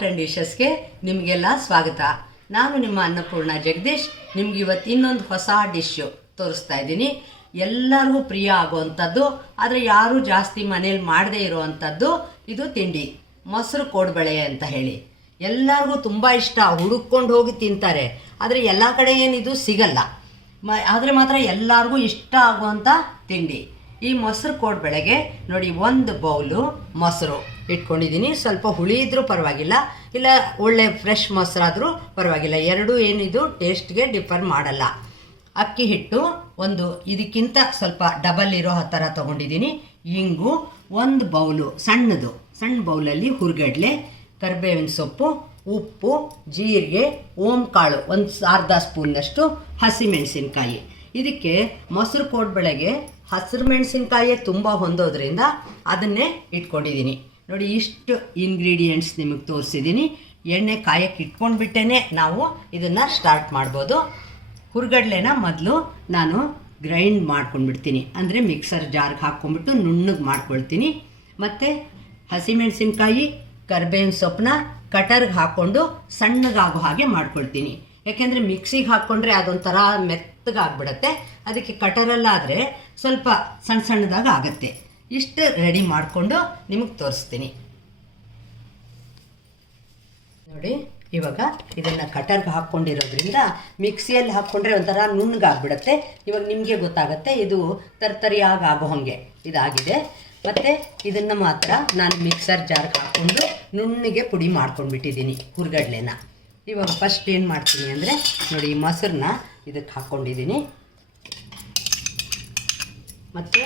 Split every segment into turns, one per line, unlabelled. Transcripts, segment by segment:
Art and ಡಿಶಸ್ಗೆ ನಿಮಗೆಲ್ಲ ಸ್ವಾಗತ. ನಾನು ನಿಮ್ಮ ಅನ್ನಪೂರ್ಣ ಜಗದೀಶ್, ನಿಮ್ಗೆ ಇವತ್ತು ಇನ್ನೊಂದು ಹೊಸ ಡಿಶ್ಶು ತೋರಿಸ್ತಾ ಇದ್ದೀನಿ. ಎಲ್ಲರಿಗೂ ಪ್ರಿಯ ಆಗುವಂಥದ್ದು, ಆದರೆ ಯಾರೂ ಜಾಸ್ತಿ ಮನೇಲಿ ಮಾಡದೇ ಇರುವಂಥದ್ದು ಇದು ತಿಂಡಿ, ಮೊಸರು ಕೋಡ್ಬಳೆ ಅಂತ ಹೇಳಿ. ಎಲ್ಲರಿಗೂ ತುಂಬ ಇಷ್ಟ ಹುಡುಕೊಂಡು ಹೋಗಿ ತಿಂತಾರೆ. ಆದರೆ ಎಲ್ಲ ಕಡೆ ಏನಿದು ಸಿಗಲ್ಲ. ಮ, ಆದರೆ ಮಾತ್ರ ಎಲ್ಲರಿಗೂ ಇಷ್ಟ ಆಗುವಂಥ ತಿಂಡಿ. ಈ ಮೊಸರು ಕೋಡ್ಬಳೆಗೆ ನೋಡಿ ಒಂದು ಬೌಲು ಮೊಸರು ಇಟ್ಕೊಂಡಿದ್ದೀನಿ. ಸ್ವಲ್ಪ ಹುಳಿ ಇದ್ರೂ ಪರವಾಗಿಲ್ಲ. ಇಲ್ಲ, ಒಳ್ಳೆ ಫ್ರೆಶ್ ಮೊಸರಾದರೂ ಪರವಾಗಿಲ್ಲ. ಎರಡೂ ಏನಿದು ಟೇಸ್ಟ್ಗೆ ಡಿಫರ್ ಮಾಡಲ್ಲ. ಅಕ್ಕಿ ಹಿಟ್ಟು ಒಂದು ಇದಕ್ಕಿಂತ ಸ್ವಲ್ಪ ಡಬಲ್ ಇರೋ ಥರ ತೊಗೊಂಡಿದ್ದೀನಿ. ಇಂಗು ಒಂದು ಬೌಲು ಸಣ್ಣದು. ಸಣ್ಣ ಬೌಲಲ್ಲಿ ಹುರ್ಗಡ್ಲೆ, ಕರಿಬೇವಿನ ಸೊಪ್ಪು, ಉಪ್ಪು, ಜೀರಿಗೆ ಓಂ ಕಾಳು ಒಂದು ಅರ್ಧ ಸ್ಪೂನ್ನಷ್ಟು ಹಸಿಮೆಣಸಿನಕಾಯಿ. ಇದಕ್ಕೆ ಮೊಸರು ಕೋಡ್ಬಳೆಗೆ ಹಸಿರು ಮೆಣಸಿನ್ಕಾಯೇ ತುಂಬ ಹೊಂದೋದ್ರಿಂದ ಅದನ್ನೇ ಇಟ್ಕೊಂಡಿದ್ದೀನಿ. ನೋಡಿ, ಇಷ್ಟು ಇಂಗ್ರೀಡಿಯೆಂಟ್ಸ್ ನಿಮಗೆ ತೋರಿಸಿದ್ದೀನಿ. ಎಣ್ಣೆ ಕಾಯಕ್ಕೆ ಇಟ್ಕೊಂಡ್ಬಿಟ್ಟೇ ನಾವು ಇದನ್ನು ಸ್ಟಾರ್ಟ್ ಮಾಡ್ಬೋದು. ಹುರ್ಗಡ್ಲೆನ ಮೊದಲು ನಾನು ಗ್ರೈಂಡ್ ಮಾಡ್ಕೊಂಡ್ಬಿಡ್ತೀನಿ. ಅಂದರೆ ಮಿಕ್ಸರ್ ಜಾರ್ಗೆ ಹಾಕ್ಕೊಂಡ್ಬಿಟ್ಟು ನುಣ್ಣಗೆ ಮಾಡ್ಕೊಳ್ತೀನಿ. ಮತ್ತು ಹಸಿಮೆಣಸಿನ್ಕಾಯಿ, ಕರ್ಬೇವಿನ ಸೊಪ್ಪನ್ನ ಕಟರ್ಗೆ ಹಾಕ್ಕೊಂಡು ಸಣ್ಣಗಾಗೋ ಹಾಗೆ ಮಾಡ್ಕೊಳ್ತೀನಿ. ಯಾಕೆಂದರೆ ಮಿಕ್ಸಿಗೆ ಹಾಕ್ಕೊಂಡ್ರೆ ಅದೊಂಥರ ಮೆತ್ತಗಾಗ್ಬಿಡತ್ತೆ ಅದಕ್ಕೆ ಕಟರಲ್ಲಾದರೆ ಸ್ವಲ್ಪ ಸಣ್ಣ ಸಣ್ಣದಾಗ ಆಗುತ್ತೆ. ಇಷ್ಟು ರೆಡಿ ಮಾಡಿಕೊಂಡು ನಿಮಗೆ ತೋರಿಸ್ತೀನಿ. ನೋಡಿ, ಇವಾಗ ಇದನ್ನು ಕಟರ್ಗೆ ಹಾಕ್ಕೊಂಡಿರೋದ್ರಿಂದ ಮಿಕ್ಸಿಯಲ್ಲಿ ಹಾಕ್ಕೊಂಡ್ರೆ ಒಂಥರ ನುಣ್ಣಗಾಗ್ಬಿಡತ್ತೆ. ಇವಾಗ ನಿಮಗೆ ಗೊತ್ತಾಗುತ್ತೆ, ಇದು ತರ್ತರಿಯಾಗಿ ಆಗೋ ಹಾಗೆ ಇದಾಗಿದೆ. ಮತ್ತು ಇದನ್ನು ಮಾತ್ರ ನಾನು ಮಿಕ್ಸರ್ ಜಾರ್ಗೆ ಹಾಕ್ಕೊಂಡು ನುಣ್ಣಗೆ ಪುಡಿ ಮಾಡ್ಕೊಂಡ್ಬಿಟ್ಟಿದ್ದೀನಿ ಹುರ್ಗಡ್ಲೆನ. ಇವಾಗ ಫಸ್ಟ್ ಏನು ಮಾಡ್ತೀನಿ ಅಂದರೆ, ನೋಡಿ ಈ ಮೊಸರನ್ನ ಇದಕ್ಕೆ ಹಾಕ್ಕೊಂಡಿದ್ದೀನಿ ಮತ್ತು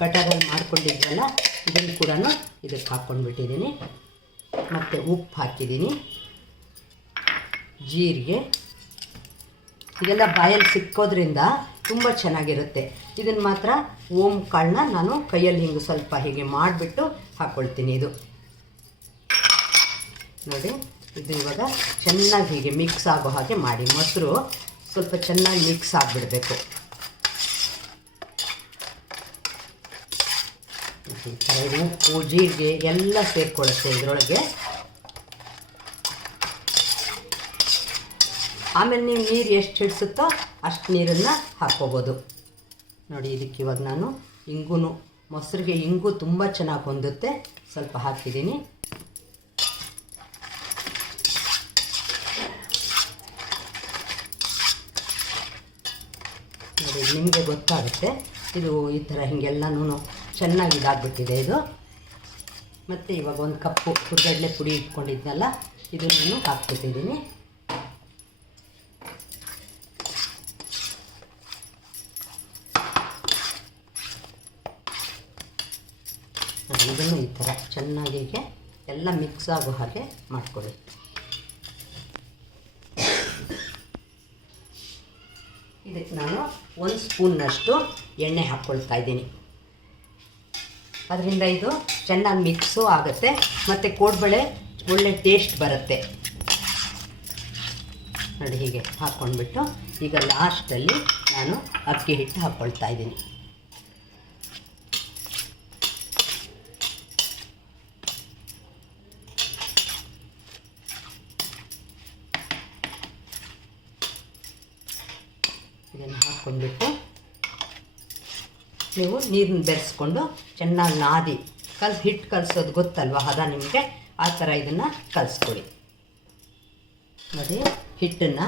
ಕಟಾರಲ್ಲಿ ಮಾಡ್ಕೊಂಡಿದ್ದೆಲ್ಲ ಇದನ್ನು ಕೂಡ ಇದಕ್ಕೆ ಹಾಕ್ಕೊಂಡ್ಬಿಟ್ಟಿದ್ದೀನಿ. ಮತ್ತು ಉಪ್ಪು ಹಾಕಿದ್ದೀನಿ. ಜೀರಿಗೆ. ಇದೆಲ್ಲ ಬಾಯಲ್ಲಿ ಸಿಕ್ಕೋದ್ರಿಂದ ತುಂಬ ಚೆನ್ನಾಗಿರುತ್ತೆ. ಇದನ್ನು ಮಾತ್ರ ಓಮ್ ಕಾಳನ್ನ ನಾನು ಕೈಯಲ್ಲಿ ಹಿಂಗೆ ಸ್ವಲ್ಪ ಹೀಗೆ ಮಾಡಿಬಿಟ್ಟು ಹಾಕ್ಕೊಳ್ತೀನಿ ಇದು. ನೋಡಿ. ಇದು ಇವಾಗ ಚೆನ್ನಾಗಿ ಹೀಗೆ ಮಿಕ್ಸ್ ಆಗೋ ಹಾಗೆ ಮಾಡಿ. ಮೊಸರು ಸ್ವಲ್ಪ ಚೆನ್ನಾಗಿ ಮಿಕ್ಸ್ ಆಗಿಬಿಡಬೇಕು. ಉಪ್ಪು ಜೀರಿಗೆ ಎಲ್ಲ ಸೇರಿಕೊಳ್ಳುತ್ತೆ ಇದರೊಳಗೆ. ಆಮೇಲೆ ನೀವು ನೀರು ಎಷ್ಟು ಹಿಡಿಸುತ್ತೋ ಅಷ್ಟು ನೀರನ್ನು ಹಾಕ್ಕೋಬೋದು. ನೋಡಿ, ಇದಕ್ಕೆ ಇವಾಗ ನಾನು ಇಂಗು ಮೊಸರಿಗೆ ಇಂಗು ತುಂಬ ಚೆನ್ನಾಗಿ ಹೊಂದುತ್ತೆ. ಸ್ವಲ್ಪ ಹಾಕಿದ್ದೀನಿ. ನೋಡಿ ನಿಮಗೆ ಗೊತ್ತಾಗುತ್ತೆ. ಇದು ಈ ಥರ ಹಿಂಗೆಲ್ಲನೂ ಚೆನ್ನಾಗಿ ಇದಾಗ್ಬಿಟ್ಟಿದೆ ಇದು. ಮತ್ತು ಇವಾಗ ಒಂದು ಕಪ್ಪು ಹುರ್ಗಡ್ಲೆ ಪುಡಿ ಇಟ್ಕೊಂಡಿದ್ನಲ್ಲ ಇದನ್ನು ಹಾಕ್ಬಿಟ್ಟಿದ್ದೀನಿ. ಇದನ್ನು ಈ ಥರ ಚೆನ್ನಾಗಿ ಎಲ್ಲ ಮಿಕ್ಸ್ ಆಗೋ ಹಾಗೆ ಮಾಡ್ಕೊಳ್ಳಿ. ಇದಕ್ಕೆ ನಾನು ಒಂದು ಸ್ಪೂನ್ನಷ್ಟು ಎಣ್ಣೆ ಹಾಕ್ಕೊಳ್ತಾ ಇದ್ದೀನಿ. ಅದರಿಂದ ಇದು ಚೆನ್ನಾಗಿ ಮಿಕ್ಸು ಆಗುತ್ತೆ, ಮತ್ತು ಕೋಡ್ಬಳೆ ಒಳ್ಳೆ ಟೇಸ್ಟ್ ಬರುತ್ತೆ. ನೋಡಿ ಹೀಗೆ ಹಾಕ್ಕೊಂಡ್ಬಿಟ್ಟು ಈಗ ಲಾಸ್ಟಲ್ಲಿ ನಾನು ಅಕ್ಕಿ ಹಿಟ್ಟು ಹಾಕ್ಕೊಳ್ತಾ ಇದ್ದೀನಿ ಇದನ್ನು ಹಾಕ್ಕೊಂಡ್ಬಿಟ್ಟು ನೀವು ನೀರನ್ನ ಬೆರೆಸ್ಕೊಂಡು ಚೆನ್ನಾಗಿ ನಾದಿ. ಕಲ್ ಹಿಟ್ಟು ಕಲಸೋದು ಗೊತ್ತಲ್ವ ಹದ ನಿಮಗೆ? ಆ ಥರ ಇದನ್ನು ಕಲಿಸ್ಕೊಡಿ. ನೋಡಿ, ಹಿಟ್ಟನ್ನು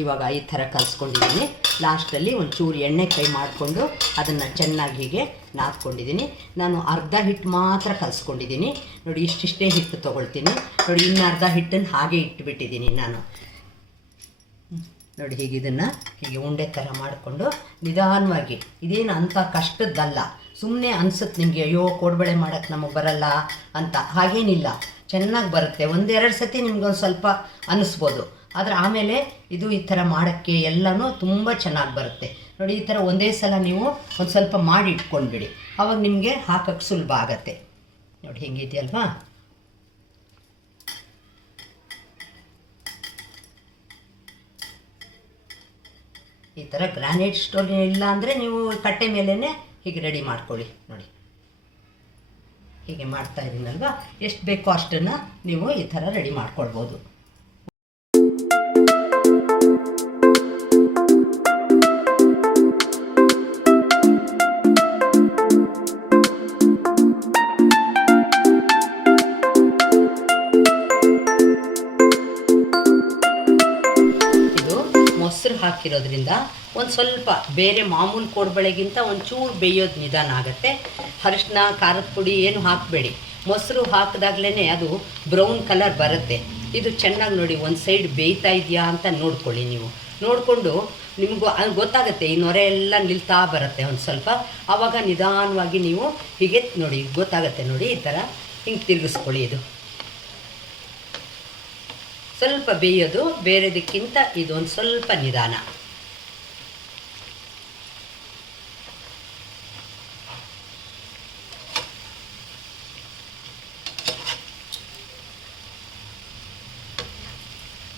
ಇವಾಗ ಈ ಥರ ಕಲಿಸ್ಕೊಂಡಿದ್ದೀನಿ. ಲಾಸ್ಟಲ್ಲಿ ಒಂಚೂರು ಎಣ್ಣೆ ಕೈ ಮಾಡಿಕೊಂಡು ಅದನ್ನು ಚೆನ್ನಾಗಿ ಹೀಗೆ ನಾದ್ಕೊಂಡಿದ್ದೀನಿ. ನಾನು ಅರ್ಧ ಹಿಟ್ಟು ಮಾತ್ರ ಕಲಿಸ್ಕೊಂಡಿದ್ದೀನಿ. ನೋಡಿ, ಇಷ್ಟಿಷ್ಟೇ ಹಿಟ್ಟು ತೊಗೊಳ್ತೀನಿ. ನೋಡಿ, ಇನ್ನು ಅರ್ಧ ಹಿಟ್ಟನ್ನು ಹಾಗೆ ಇಟ್ಬಿಟ್ಟಿದ್ದೀನಿ ನಾನು. ನೋಡಿ ಹೀಗೆ ಇದನ್ನು ಹೀಗೆ ಉಂಡೆ ಥರ ಮಾಡಿಕೊಂಡು ನಿಧಾನವಾಗಿ. ಇದೇನು ಅಂಥ ಕಷ್ಟದ್ದಲ್ಲ. ಸುಮ್ಮನೆ ಅನ್ಸುತ್ತೆ ನಿಮಗೆ, ಅಯ್ಯೋ, ಕೋಡ್ಬಳೆ ಮಾಡೋಕ್ಕೆ ನಮಗೆ ಬರಲ್ಲ ಅಂತ. ಹಾಗೇನಿಲ್ಲ. ಚೆನ್ನಾಗಿ ಬರುತ್ತೆ. ಒಂದೆರಡು ಸತಿ ನಿಮ್ಗೊಂದು ಸ್ವಲ್ಪ ಅನ್ನಿಸ್ಬೋದು ಆದರೆ ಆಮೇಲೆ ಇದು ಈ ಥರ ಮಾಡೋಕ್ಕೆ ಎಲ್ಲನೂ ತುಂಬ ಚೆನ್ನಾಗಿ ಬರುತ್ತೆ. ನೋಡಿ, ಈ ಥರ ಒಂದೇ ಸಲ ನೀವು ಒಂದು ಸ್ವಲ್ಪ ಮಾಡಿ ಇಟ್ಕೊಂಡ್ಬಿಡಿ. ಆವಾಗ ನಿಮಗೆ ಹಾಕೋಕ್ಕೆ ಸುಲಭ ಆಗತ್ತೆ. ನೋಡಿ ಹಿಂಗಿದೆಯಲ್ವಾ ಈ ಥರ ಗ್ರಾನೈಟ್ ಸ್ಟೋನ್ ಇಲ್ಲ ಅಂದರೆ ನೀವು ಕಟ್ಟೆ ಮೇಲೇ ಹೀಗೆ ರೆಡಿ ಮಾಡ್ಕೊಳ್ಳಿ ನೋಡಿ. ಹೀಗೆ ಮಾಡ್ತಾ ಇದ್ದೀನಲ್ವಾ? ಎಷ್ಟು ಬೇಕೋ ಅಷ್ಟನ್ನು ನೀವು ಈ ಥರ ರೆಡಿ ಮಾಡ್ಕೊಳ್ಬೋದು. ಹಾಕಿರೋದ್ರಿಂದ ಒಂದು ಸ್ವಲ್ಪ ಬೇರೆ ಮಾಮೂಲು ಕೋಡ್ಬಳೆಗಿಂತ ಒಂಚೂರು ಬೇಯೋದು ನಿಧಾನ ಆಗುತ್ತೆ. ಅರಿಶಿನ ಖಾರದ ಪುಡಿ ಏನು ಹಾಕಬೇಡಿ. ಮೊಸರು ಹಾಕಿದಾಗ್ಲೇ ಅದು ಬ್ರೌನ್ ಕಲರ್ ಬರುತ್ತೆ. ಇದು ಚೆನ್ನಾಗಿ ನೋಡಿ ಒಂದು ಸೈಡ್ ಬೇಯ್ತಾ ಇದೆಯಾ ಅಂತ ನೋಡ್ಕೊಳ್ಳಿ ನೀವು. ನೋಡಿಕೊಂಡು ನಿಮಗೂ ಅದು ಗೊತ್ತಾಗುತ್ತೆ, ಈ ನೊರೆ ಎಲ್ಲ ನಿಲ್ತಾ ಬರುತ್ತೆ ಒಂದು ಸ್ವಲ್ಪ. ಆವಾಗ ನಿಧಾನವಾಗಿ ನೀವು ಹೀಗೆ ನೋಡಿ, ಗೊತ್ತಾಗುತ್ತೆ ನೋಡಿ ಈ ಥರ ಹಿಂಗೆ ತಿರುಗಿಸ್ಕೊಳ್ಳಿ ಇದು. ಸ್ವಲ್ಪ ಬೇಯೋದು, ಬೇರೆದಕ್ಕಿಂತ ಇದೊಂದು ಸ್ವಲ್ಪ ನಿಧಾನ.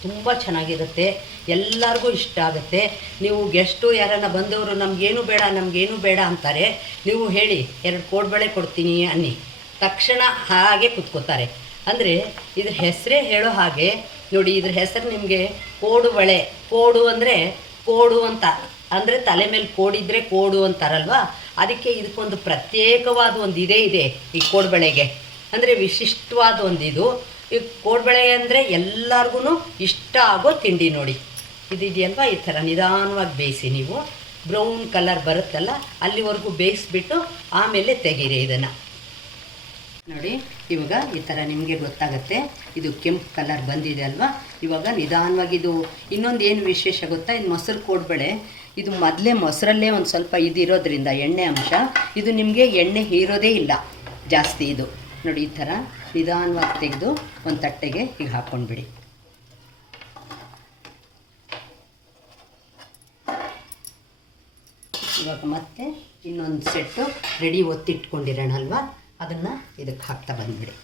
ತುಂಬ ಚೆನ್ನಾಗಿರುತ್ತೆ, ಎಲ್ಲರಿಗೂ ಇಷ್ಟ ಆಗುತ್ತೆ. ನೀವು ಗೆಸ್ಟು ಯಾರನ್ನ ಬಂದವರು, ನಮಗೇನು ಬೇಡ ನಮಗೇನು ಬೇಡ ಅಂತಾರೆ, ನೀವು ಹೇಳಿ, ಎರಡು ಕೋಡ್ಬಳೆ ಕೊಡ್ತೀನಿ ಅನ್ನಿ. ತಕ್ಷಣ ಹಾಗೆ ಕುತ್ಕೋತಾರೆ. ಅಂದರೆ ಇದ್ರ ಹೆಸರೇ ಹೇಳೋ ಹಾಗೆ ನೋಡಿ, ಇದ್ರ ಹೆಸರು ನಿಮಗೆ ಕೋಡು ಬಳೆ ಕೋಡು ಅಂದರೆ ಕೋಡು ಅಂತ. ಅಂದರೆ ತಲೆ ಮೇಲೆ ಕೋಡಿದ್ರೆ ಕೋಡು ಅಂತಾರಲ್ವಾ? ಅದಕ್ಕೆ ಇದಕ್ಕೊಂದು ಪ್ರತ್ಯೇಕವಾದ ಒಂದು ಇದೇ ಇದೆ ಈ ಕೋಡ್ಬಳೆಗೆ. ಅಂದರೆ ವಿಶಿಷ್ಟವಾದ ಒಂದು ಇದು. ಈ ಕೋಡ್ಬಳೆ ಅಂದರೆ ಎಲ್ಲರಿಗೂ ಇಷ್ಟ ಆಗೋ ತಿಂಡಿ ನೋಡಿ. ಇದಿದೆಯಲ್ವಾ? ಈ ಥರ ನಿಧಾನವಾಗಿ ಬೇಯಿಸಿ ನೀವು. ಬ್ರೌನ್ ಕಲರ್ ಬರುತ್ತಲ್ಲ, ಅಲ್ಲಿವರೆಗೂ ಬೇಯಿಸ್ಬಿಟ್ಟು ಆಮೇಲೆ ತೆಗೀರಿ ಇದನ್ನು. ನೋಡಿ, ಇವಾಗ ಈ ಥರ ನಿಮಗೆ ಗೊತ್ತಾಗುತ್ತೆ. ಇದು ಕೆಂಪು ಕಲರ್ ಬಂದಿದೆ ಅಲ್ವಾ? ಇವಾಗ ನಿಧಾನವಾಗಿ ಇದು ಇನ್ನೊಂದು ಏನು ವಿಶೇಷ ಗೊತ್ತಾ? ಇದು ಮೊಸರು ಕೊಡಬೇಳೆ. ಇದು ಮೊದಲೇ ಮೊಸರಲ್ಲೇ ಒಂದು ಸ್ವಲ್ಪ ಇದಿರೋದ್ರಿಂದ ಎಣ್ಣೆ ಅಂಶ. ಇದು ನಿಮಗೆ ಎಣ್ಣೆ ಹೀರೋದೇ ಇಲ್ಲ. ಜಾಸ್ತಿ ಇದು. ನೋಡಿ, ಈ ಥರ ನಿಧಾನವಾಗಿ ತೆಗೆದು ಒಂದು ತಟ್ಟೆಗೆ ಹೀಗೆ ಹಾಕ್ಕೊಂಡ್ಬಿಡಿ ಇವಾಗ ಮತ್ತೆ ಇನ್ನೊಂದು ಸೆಟ್ಟು ರೆಡಿ ಒತ್ತಿಟ್ಕೊಂಡಿರೋಣ ಅಲ್ವಾ? ಅದನ್ನು ಇದಕ್ಕೆ ಹಾಕ್ತಾ ಬಂದ್ಬಿಡಿ.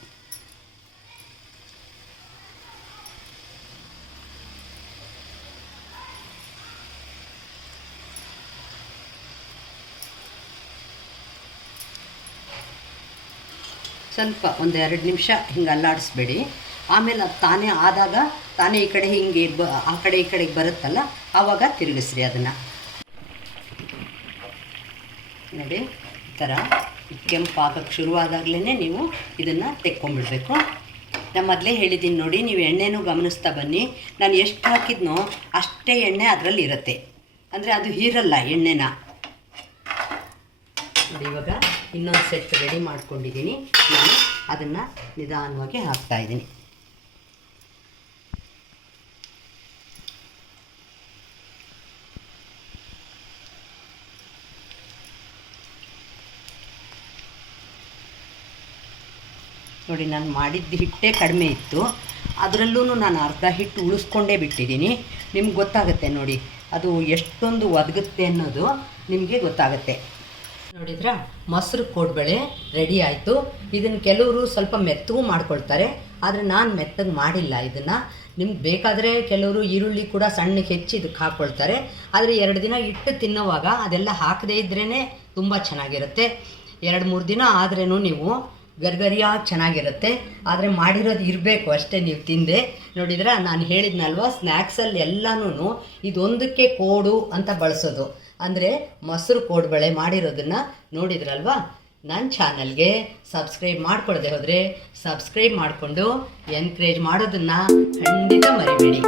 ಸ್ವಲ್ಪ ಒಂದು ಎರಡು ನಿಮಿಷ ಹಿಂಗೆ ಅಲ್ಲಾಡಿಸ್ಬೇಡಿ. ಆಮೇಲೆ ಅದು ತಾನೇ ಆದಾಗ ತಾನೇ ಈ ಕಡೆ ಹಿಂಗೆ ಬ, ಆ ಕಡೆ ಈ ಕಡೆಗೆ ಬರುತ್ತಲ್ಲ, ಆವಾಗ ತಿರುಗಿಸ್ರಿ ಅದನ್ನು. ನೋಡಿ, ಈ ಥರ. ಕೆಂಪು ಹಾಕಕ್ಕೆ ಶುರುವಾದಾಗಲೇ ನೀವು ಇದನ್ನು ತೆಕ್ಕೊಂಬಿಡಬೇಕು. ನಾನು ಮೊದಲೇ ಹೇಳಿದ್ದೀನಿ ನೋಡಿ, ನೀವು ಎಣ್ಣೆನೂ ಗಮನಿಸ್ತಾ ಬನ್ನಿ. ನಾನು ಎಷ್ಟು ಹಾಕಿದ್ನೋ ಅಷ್ಟೇ ಎಣ್ಣೆ ಅದರಲ್ಲಿ ಇರುತ್ತೆ. ಅಂದರೆ ಅದು ಹೀರಲ್ಲ ಎಣ್ಣೆನ. ನೋಡಿ ಇವಾಗ ಇನ್ನೊಂದು ಸೆಟ್ ರೆಡಿ ಮಾಡ್ಕೊಂಡಿದ್ದೀನಿ ನಾನು ಅದನ್ನು ನಿಧಾನವಾಗಿ ಹಾಕ್ತಾ ನೋಡಿ, ನಾನು ಮಾಡಿದ್ದ ಹಿಟ್ಟೇ ಕಡಿಮೆ ಇತ್ತು. ಅದರಲ್ಲೂ ನಾನು ಅರ್ಧ ಹಿಟ್ಟು ಉಳಿಸ್ಕೊಂಡೇ ಬಿಟ್ಟಿದ್ದೀನಿ. ನಿಮ್ಗೆ ಗೊತ್ತಾಗುತ್ತೆ ನೋಡಿ, ಅದು ಎಷ್ಟೊಂದು ಒದಗುತ್ತೆ ಅನ್ನೋದು ನಿಮಗೆ ಗೊತ್ತಾಗುತ್ತೆ. ನೋಡಿದ್ರಾ, ಮೊಸರು ಕೋಡ್ಬಳೆ ರೆಡಿ ಆಯಿತು. ಇದನ್ನು ಕೆಲವರು ಸ್ವಲ್ಪ ಮೆತ್ತಗೂ ಮಾಡ್ಕೊಳ್ತಾರೆ, ಆದರೆ ನಾನು ಮೆತ್ತಗೆ ಮಾಡಿಲ್ಲ ಇದನ್ನು. ನಿಮ್ಗೆ ಬೇಕಾದರೆ ಕೆಲವರು ಈರುಳ್ಳಿ ಕೂಡ ಸಣ್ಣಗೆ ಹೆಚ್ಚಿ ಇದಕ್ಕೆ ಹಾಕ್ಕೊಳ್ತಾರೆ ಆದರೆ ಎರಡು ದಿನ ಇಟ್ಟು ತಿನ್ನೋವಾಗ ಅದೆಲ್ಲ ಹಾಕದೇ ಇದ್ರೇ ತುಂಬ ಚೆನ್ನಾಗಿರುತ್ತೆ. ಎರಡು, ಮೂರು ದಿನ ಆದ್ರೂ ನೀವು ಗರ್ಗರಿಯಾಗಿ ಚೆನ್ನಾಗಿರುತ್ತೆ. ಆದರೆ ಮಾಡಿರೋದು ಇರಬೇಕು ಅಷ್ಟೇ ನೀವು ತಿಂದೆ. ನೋಡಿದ್ರೆ ನಾನು ಹೇಳಿದ್ನಲ್ವ ಸ್ನ್ಯಾಕ್ಸಲ್ಲಿ ಎಲ್ಲನೂ ಇದೊಂದಕ್ಕೆ ಕೋಡು ಅಂತ ಬಳಸೋದು. ಅಂದರೆ ಮೊಸರು ಕೋಡುಬಳೆ ಮಾಡಿರೋದನ್ನು ನೋಡಿದ್ರಲ್ವಾ? ನನ್ನ ಚಾನಲ್ಗೆ ಸಬ್ಸ್ಕ್ರೈಬ್ ಮಾಡ್ಕೊಳ್ದೆ ಹೋದರೆ ಸಬ್ಸ್ಕ್ರೈಬ್ ಮಾಡಿಕೊಂಡು ಎನ್ಕರೇಜ್ ಮಾಡೋದನ್ನು ಖಂಡಿತ ಮರಿಬೇಡಿ.